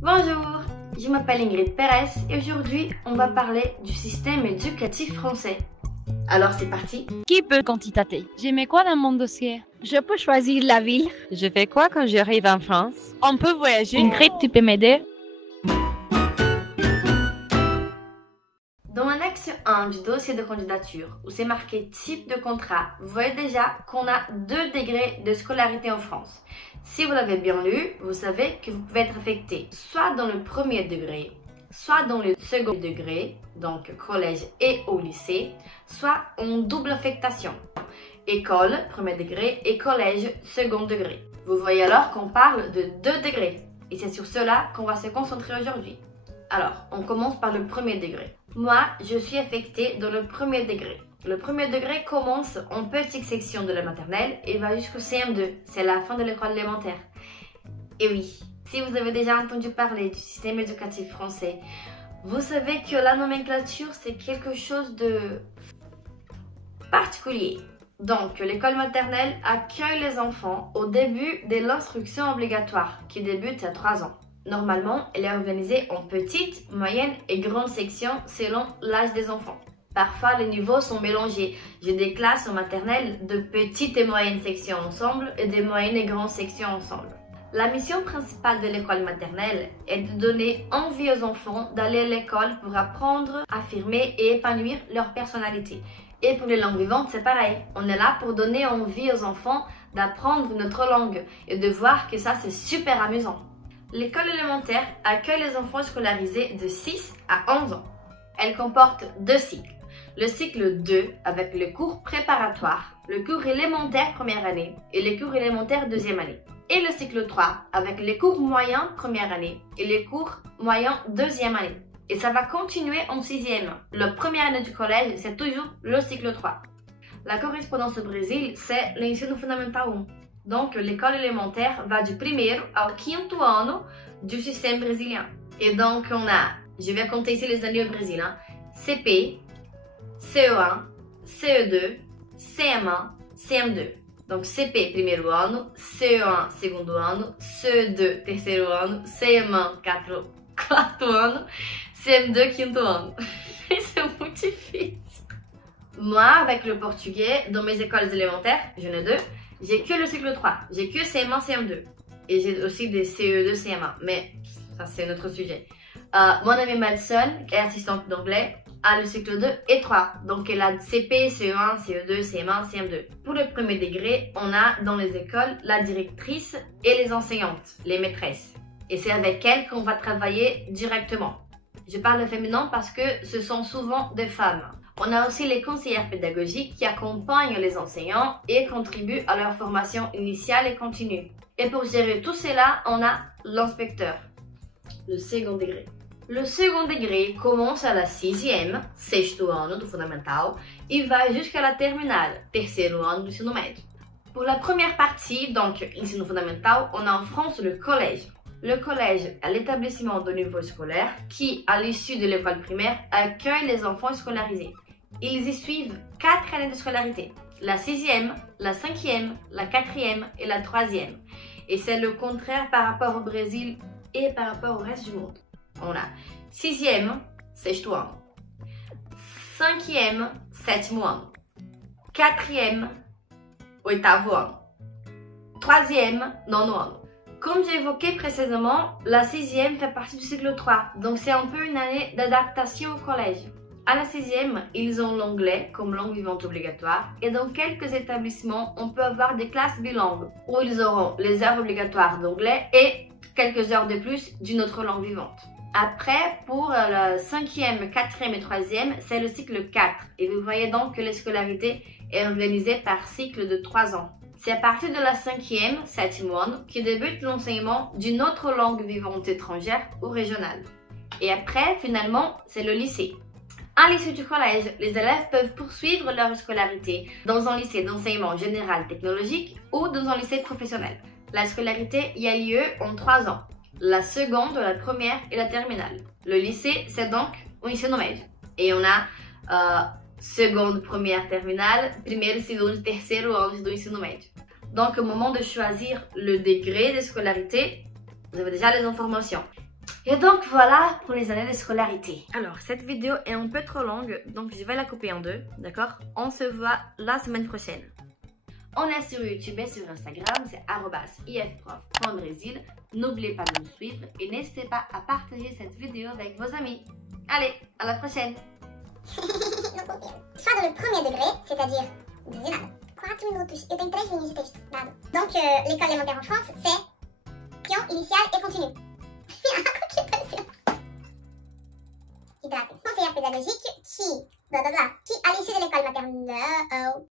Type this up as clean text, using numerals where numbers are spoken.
Bonjour, je m'appelle Ingrid Pérez et aujourd'hui on va parler du système éducatif français. Alors c'est parti. Qui peut candidater? J'ai mis quoi dans mon dossier? Je peux choisir la ville. Je fais quoi quand j'arrive en France? On peut voyager? Ingrid, tu peux m'aider? Dans l'annexe 1 du dossier de candidature, où c'est marqué type de contrat, vous voyez déjà qu'on a 2 degrés de scolarité en France. Si vous l'avez bien lu, vous savez que vous pouvez être affecté soit dans le premier degré, soit dans le second degré, donc collège et au lycée, soit en double affectation, école, premier degré, et collège, second degré. Vous voyez alors qu'on parle de 2 degrés, et c'est sur cela qu'on va se concentrer aujourd'hui. Alors, on commence par le premier degré. Moi, je suis affectée dans le premier degré. Le premier degré commence en petite section de la maternelle et va jusqu'au CM2. C'est la fin de l'école élémentaire. Et oui, si vous avez déjà entendu parler du système éducatif français, vous savez que la nomenclature, c'est quelque chose de particulier. Donc, l'école maternelle accueille les enfants au début de l'instruction obligatoire qui débute à 3 ans. Normalement, elle est organisée en petites, moyennes et grandes sections selon l'âge des enfants. Parfois, les niveaux sont mélangés. J'ai des classes en maternelle de petites et moyennes sections ensemble et des moyennes et grandes sections ensemble. La mission principale de l'école maternelle est de donner envie aux enfants d'aller à l'école pour apprendre, affirmer et épanouir leur personnalité. Et pour les langues vivantes, c'est pareil. On est là pour donner envie aux enfants d'apprendre notre langue et de voir que ça, c'est super amusant. L'école élémentaire accueille les enfants scolarisés de 6 à 11 ans. Elle comporte 2 cycles. Le cycle 2 avec le cours préparatoire, le cours élémentaire première année et les cours élémentaires deuxième année. Et le cycle 3 avec les cours moyens première année et les cours moyens deuxième année. Et ça va continuer en 6e. La première année du collège, c'est toujours le cycle 3. La correspondance au Brésil, c'est l'ensino fundamental 1. Donc, l'école élémentaire va du primeiro ao quinto ano du système brésilien. Et donc, on a, je vais compter ici les années au Brésil, CP, CE1, CE2, CM1, CM2. Donc, CP, primeiro ano, CE1, segundo ano, CE2, terceiro ano, CM1, quarto ano, CM2, quinto ano. C'est muito difícil. Moi, avec le portugais, dans mes écoles élémentaires, j'en ai 2, j'ai que le cycle 3, j'ai que CM1, CM2. Et j'ai aussi des CE2, CM1, mais ça c'est un autre sujet. Mon amie Madison est assistante d'anglais, a le cycle 2 et 3. Donc elle a CP, CE1, CE2, CM1, CM2. Pour le premier degré, on a dans les écoles la directrice et les enseignantes, les maîtresses. Et c'est avec elles qu'on va travailler directement. Je parle féminin parce que ce sont souvent des femmes. On a aussi les conseillères pédagogiques qui accompagnent les enseignants et contribuent à leur formation initiale et continue. Et pour gérer tout cela, on a l'inspecteur, le second degré. Le second degré commence à la 6e, sexto ano do fundamental, et va jusqu'à la terminale, terceiro ano do ensino médio. Pour la première partie, donc ensino fundamental, on a en France le collège. Le collège est l'établissement de niveau scolaire qui, à l'issue de l'école primaire, accueille les enfants scolarisés. Ils y suivent 4 années de scolarité, la 6e, la 5e, la 4e et la 3e. Et c'est le contraire par rapport au Brésil et par rapport au reste du monde. On a 6e, sexto ano, 5e, sétimo ano, 4e, oitavo ano, 3e, nono ano. Comme j'ai évoqué précédemment, la 6e fait partie du cycle 3, donc c'est un peu une année d'adaptation au collège. À la 6e, ils ont l'anglais comme langue vivante obligatoire et dans quelques établissements, on peut avoir des classes bilingues où ils auront les heures obligatoires d'anglais et quelques heures de plus d'une autre langue vivante. Après, pour la 5e, 4e et 3e, c'est le cycle 4 et vous voyez donc que la scolarité est organisée par cycle de 3 ans. C'est à partir de la 5e, 7e ano, qui débute l'enseignement d'une autre langue vivante étrangère ou régionale. Et après, finalement, c'est le lycée. À l'issue du collège, les élèves peuvent poursuivre leur scolarité dans un lycée d'enseignement général technologique ou dans un lycée professionnel. La scolarité y a lieu en 3 ans, la seconde, la première et la terminale. Le lycée, c'est donc o ensino médio. Et on a seconde, première, terminale, primeiro, segundo, terceiro ano do ensino médio. Donc au moment de choisir le degré de scolarité, vous avez déjà les informations. Et donc voilà pour les années de scolarité. Alors cette vidéo est un peu trop longue, donc je vais la couper en deux, d'accord? On se voit la semaine prochaine. On est sur YouTube et sur Instagram, c'est @ifprof.brésil. N'oubliez pas de nous suivre et n'hésitez pas à partager cette vidéo avec vos amis. Allez, à la prochaine. Só do premier degré, c'est-à-dire de nada. 4 minutos. Eu tenho 3 linhas de texto dado. Donc, l'école élémentaire en France, c'est pion, initial et continu. Hidratem. Conseillère pédagogique qui, blablabla, qui à l'issue de l'école maternelle,